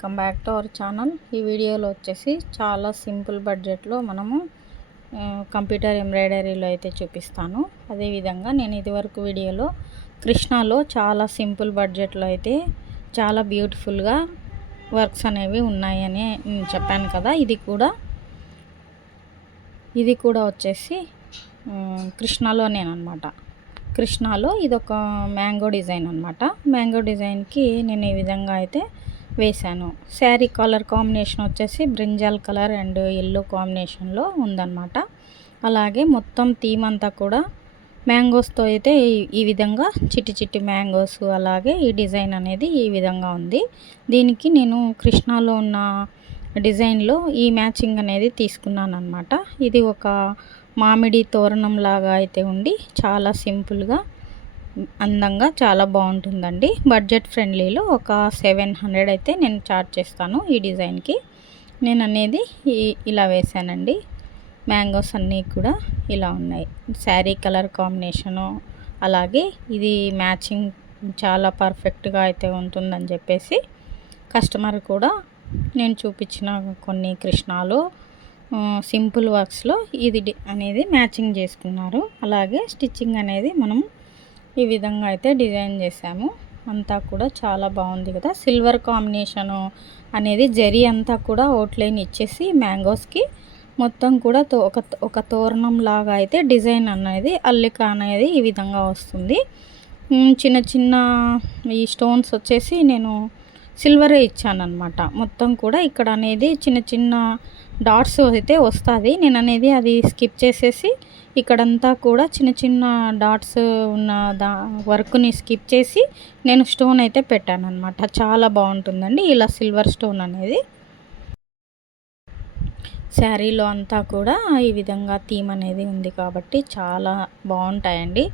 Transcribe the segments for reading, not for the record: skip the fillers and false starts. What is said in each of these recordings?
Welcome back to our channel. ఈ వీడియోలో వచ్చేసి చాలా సింపుల్ బడ్జెట్లో మనము కంప్యూటర్ ఎంబ్రాయిడరీలో అయితే చూపిస్తాను. అదేవిధంగా నేను ఇదివరకు వీడియోలో కృష్ణాలో చాలా సింపుల్ బడ్జెట్లో అయితే చాలా బ్యూటిఫుల్గా వర్క్స్ అనేవి ఉన్నాయని నేను చెప్పాను కదా. ఇది కూడా వచ్చేసి కృష్ణాలోనేనమాట. కృష్ణాలో ఇదొక మ్యాంగో డిజైన్ అనమాట. మ్యాంగో డిజైన్కి నేను ఈ విధంగా అయితే వేశాను. శారీ కలర్ కాంబినేషన్ వచ్చేసి బ్రింజాల్ కలర్ అండ్ ఎల్లో కాంబినేషన్లో ఉందన్నమాట. అలాగే మొత్తం థీమ్ అంతా కూడా మ్యాంగోస్తో అయితే ఈ విధంగా చిట్టి చిట్టి మ్యాంగోస్, అలాగే ఈ డిజైన్ అనేది ఈ విధంగా ఉంది. దీనికి నేను కృష్ణాలో ఉన్న డిజైన్లో ఈ మ్యాచింగ్ అనేది తీసుకున్నాను అనమాట. ఇది ఒక మామిడి తోరణం లాగా అయితే ఉండి చాలా సింపుల్గా అందంగా చాలా బాగుంటుందండి. బడ్జెట్ ఫ్రెండ్లీలో ఒక 700 అయితే నేను చార్జ్ చేస్తాను ఈ డిజైన్కి. నేను అనేది ఇలా వేసానండి. మ్యాంగోస్ అన్నీ కూడా ఇలా ఉన్నాయి. శారీ కలర్ కాంబినేషను, అలాగే ఇది మ్యాచింగ్ చాలా పర్ఫెక్ట్గా అయితే ఉంటుందని చెప్పేసి కస్టమర్ కూడా నేను చూపించిన కొన్ని కృష్ణాలో సింపుల్ వర్క్స్లో ఇది అనేది మ్యాచింగ్ చేసుకున్నారు. అలాగే స్టిచ్చింగ్ అనేది మనం ఈ విధంగా అయితే డిజైన్ చేసాము. అంతా కూడా చాలా బాగుంది కదా. సిల్వర్ కాంబినేషను అనేది జరీ అంతా కూడా అవుట్లైన్ ఇచ్చేసి మ్యాంగోస్కి మొత్తం కూడా ఒక తోరణం లాగా అయితే డిజైన్ అనేది అల్లిక అనేది ఈ విధంగా వస్తుంది. చిన్న చిన్న ఈ స్టోన్స్ వచ్చేసి నేను సిల్వరే ఇచ్చానమాట. మొత్తం కూడా ఇక్కడ అనేది చిన్న చిన్న డాట్స్ అయితే వస్తుంది. నేను అనేది అది స్కిప్ చేసేసి ఇక్కడంతా కూడా చిన్న చిన్న డాట్స్ ఉన్న వర్క్ని స్కిప్ చేసి నేను స్టోన్ అయితే పెట్టాను అనమాట. చాలా బాగుంటుందండి ఇలా సిల్వర్ స్టోన్ అనేది. శారీలో అంతా కూడా ఈ విధంగా థీమ్ అనేది ఉంది కాబట్టి చాలా బాగుంటాయండి.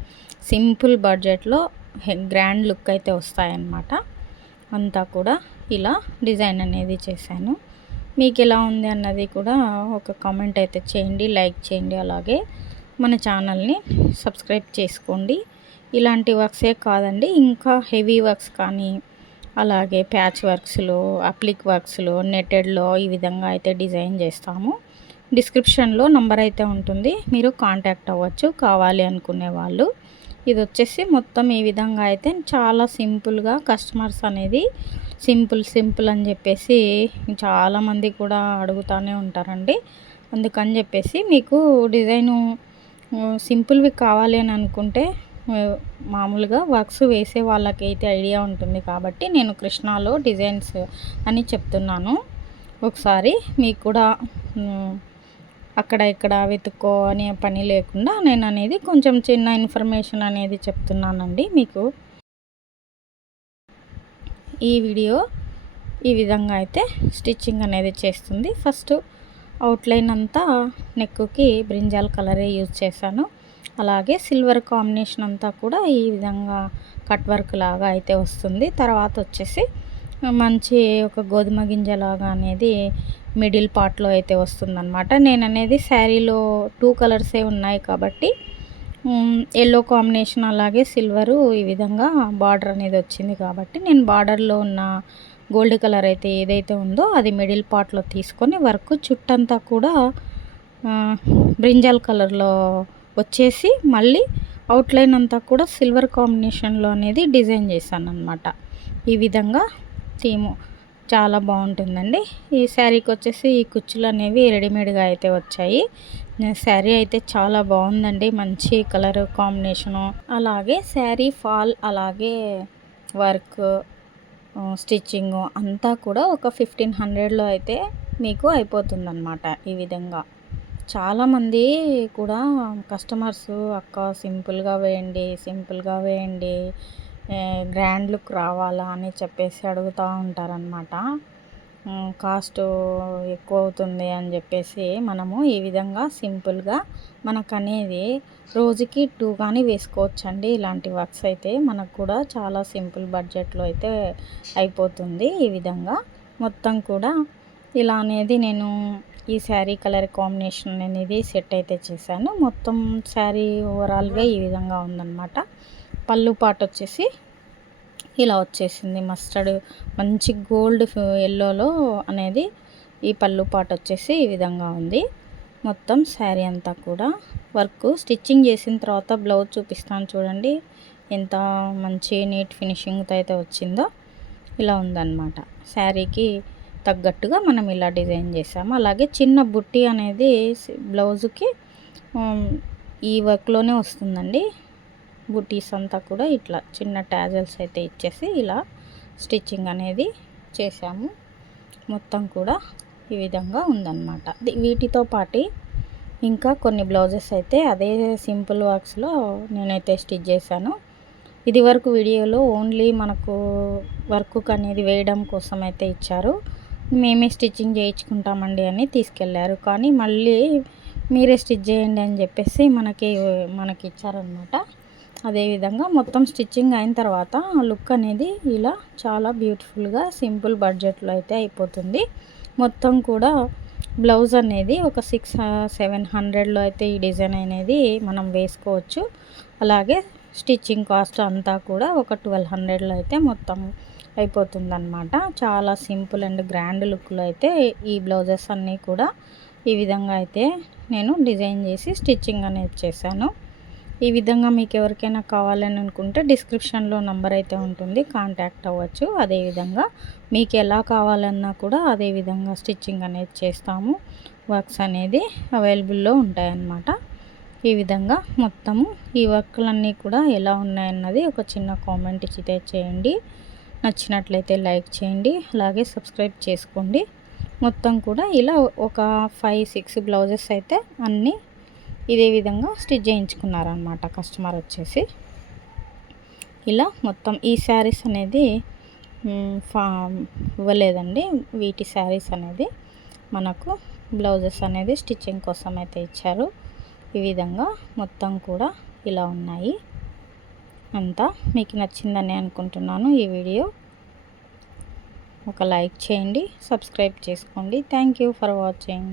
సింపుల్ బడ్జెట్లో గ్రాండ్ లుక్ అయితే వస్తాయన్నమాట. అంతా కూడా ఇలా డిజైన్ అనేది చేశాను. మీకు ఎలా ఉంది అన్నది కూడా ఒక కామెంట్ అయితే చేయండి, లైక్ చేయండి. అలాగే మన ఛానల్ని సబ్స్క్రైబ్ చేసుకోండి. ఇలాంటి వర్క్సే కాదండి, ఇంకా హెవీ వర్క్స్ కానీ, అలాగే ప్యాచ్ వర్క్స్లో, అప్లిక్ వర్క్స్లో, నెట్టెడ్లో ఈ విధంగా అయితే డిజైన్ చేస్తాము. డిస్క్రిప్షన్లో నంబర్ అయితే ఉంటుంది, మీరు కాంటాక్ట్ అవ్వచ్చు కావాలి అనుకునే వాళ్ళు. ఇది వచ్చేసి మొత్తం ఈ విధంగా అయితే చాలా సింపుల్గా కస్టమర్స్ అనేది సింపుల్ అని చెప్పేసి చాలామంది కూడా అడుగుతూనే ఉంటారండి. అందుకని చెప్పేసి మీకు డిజైను సింపుల్వి కావాలి అని అనుకుంటే మామూలుగా వర్క్స్ వేసే వాళ్ళకైతే ఐడియా ఉంటుంది కాబట్టి నేను కృష్ణాలో డిజైన్స్ అని చెప్తున్నాను. ఒకసారి మీకు కూడా అక్కడ ఇక్కడ వెతుక్కో అనే పని లేకుండా నేను అనేది కొంచెం చిన్న ఇన్ఫర్మేషన్ అనేది చెప్తున్నానండి మీకు. ఈ వీడియో ఈ విధంగా అయితే స్టిచ్చింగ్ అనేది చేస్తుంది. ఫస్ట్ అవుట్లైన్ అంతా నెక్కి బ్రింజాల్ కలరే యూజ్ చేశాను. అలాగే సిల్వర్ కాంబినేషన్ అంతా కూడా ఈ విధంగా కట్ వర్క్ లాగా అయితే వస్తుంది. తర్వాత వచ్చేసి మంచి ఒక గోధుమ గింజలాగా అనేది మిడిల్ పార్ట్లో అయితే వస్తుందన్నమాట. నేను అనేది శారీలో 2 కలర్సే ఉన్నాయి కాబట్టి ఎల్లో కాంబినేషన్ అలాగే సిల్వరు ఈ విధంగా బార్డర్ అనేది వచ్చింది కాబట్టి నేను బార్డర్లో ఉన్న గోల్డ్ కలర్ అయితే ఏదైతే ఉందో అది మిడిల్ పార్ట్లో తీసుకొని వర్క్ చుట్టంతా కూడా బ్రింజాల్ కలర్లో వచ్చేసి మళ్ళీ అవుట్లైన్ అంతా కూడా సిల్వర్ కాంబినేషన్లో అనేది డిజైన్ చేశాను అనమాట. ఈ విధంగా థీము చాలా బాగుంటుందండి. ఈ శారీకి వచ్చేసి ఈ కుచ్చులు అనేవి రెడీమేడ్గా అయితే వచ్చాయి. శారీ అయితే చాలా బాగుందండి, మంచి కలర్ కాంబినేషను. అలాగే శారీ ఫాల్, అలాగే వర్క్, స్టిచ్చింగ్ అంతా కూడా ఒక 1500లో అయితే మీకు అయిపోతుందన్నమాట. ఈ విధంగా చాలామంది కూడా కస్టమర్స్ అక్క సింపుల్గా వేయండి గ్రాండ్ లుక్ రావాలా అని చెప్పేసి అడుగుతూ ఉంటారనమాట. కాస్ట్ ఎక్కువ అవుతుంది అని చెప్పేసి మనము ఈ విధంగా సింపుల్గా మనకనేది రోజుకి 2 కానీ వేసుకోవచ్చండి. ఇలాంటి వర్క్స్ అయితే మనకు కూడా చాలా సింపుల్ బడ్జెట్లో అయితే అయిపోతుంది. ఈ విధంగా మొత్తం కూడా ఇలా అనేది నేను ఈ శారీ కలర్ కాంబినేషన్ అనేది సెట్ అయితే చేశాను. మొత్తం శారీ ఓవరాల్గా ఈ విధంగా ఉందన్నమాట. పళ్ళు పాట వచ్చేసి ఇలా వచ్చేసింది. మస్టర్డ్ మంచి గోల్డ్ ఎల్లోలో అనేది ఈ పళ్ళు పాట వచ్చేసి ఈ విధంగా ఉంది. మొత్తం శారీ అంతా కూడా వర్క్ స్టిచ్చింగ్ చేసిన తర్వాత బ్లౌజ్ చూపిస్తాను చూడండి, ఎంత మంచి నీట్ ఫినిషింగ్తో అయితే వచ్చిందో. ఇలా ఉందన్నమాట. శారీకి తగ్గట్టుగా మనం ఇలా డిజైన్ చేసాము. అలాగే చిన్న బుట్టి అనేది బ్లౌజుకి ఈ వర్క్లోనే వస్తుందండి. బుటీస్ అంతా కూడా ఇట్లా చిన్న టాజల్స్ అయితే ఇచ్చేసి ఇలా స్టిచ్చింగ్ అనేది చేసాము. మొత్తం కూడా ఈ విధంగా ఉందన్నమాట. వీటితో పాటు ఇంకా కొన్ని బ్లౌజెస్ అయితే అదే సింపుల్ వర్క్స్లో నేనైతే స్టిచ్ చేశాను. ఇది వరకు వీడియోలో ఓన్లీ మనకు వర్క్ అనేది వేయడం కోసం అయితే ఇచ్చారు, మేమే స్టిచ్చింగ్ చేయించుకుంటామండి అని తీసుకెళ్ళారు. కానీ మళ్ళీ మీరే స్టిచ్ చేయండి అని చెప్పేసి మనకి ఇచ్చారనమాట. అదేవిధంగా మొత్తం స్టిచ్చింగ్ అయిన తర్వాత లుక్ అనేది ఇలా చాలా బ్యూటిఫుల్గా సింపుల్ బడ్జెట్లో అయితే అయిపోతుంది. మొత్తం కూడా బ్లౌజ్ అనేది ఒక 600-700లో అయితే ఈ డిజైన్ అనేది మనం వేసుకోవచ్చు. అలాగే స్టిచ్చింగ్ కాస్ట్ అంతా కూడా ఒక 1200లో అయితే మొత్తం అయిపోతుందన్నమాట. చాలా సింపుల్ అండ్ గ్రాండ్ లుక్లో అయితే ఈ బ్లౌజెస్ అన్నీ కూడా ఈ విధంగా అయితే నేను డిజైన్ చేసి స్టిచ్చింగ్ అనేది చేశాను. ఈ విధంగా మీకు ఎవరికైనా కావాలని అనుకుంటే డిస్క్రిప్షన్లో నంబర్ అయితే ఉంటుంది, కాంటాక్ట్ అవ్వచ్చు. అదేవిధంగా మీకు ఎలా కావాలన్నా కూడా అదేవిధంగా స్టిచ్చింగ్ అనేది చేస్తాము. వర్క్స్ అనేది అవైలబుల్లో ఉంటాయన్నమాట. ఈ విధంగా మొత్తము ఈ వర్క్లన్నీ కూడా ఎలా ఉన్నాయన్నది ఒక చిన్న కామెంట్ ఇచ్చితే చేయండి. నచ్చినట్లయితే లైక్ చేయండి, అలాగే సబ్స్క్రైబ్ చేసుకోండి. మొత్తం కూడా ఇలా ఒక 5-6 బ్లౌజెస్ అయితే అన్నీ ఇదే విధంగా స్టిచ్ చేయించుకున్నారనమాట కస్టమర్ వచ్చేసి. ఇలా మొత్తం ఈ శారీస్ అనేది ఇవ్వలేదండి. వీటి శారీస్ అనేది మనకు బ్లౌజెస్ అనేది స్టిచ్చింగ్ కోసం అయితే ఇచ్చారు. ఈ విధంగా మొత్తం కూడా ఇలా ఉన్నాయి. అంతా మీకు నచ్చిందని అనుకుంటున్నాను. ఈ వీడియో ఒక లైక్ చేయండి, సబ్స్క్రైబ్ చేసుకోండి. Thank you for watching.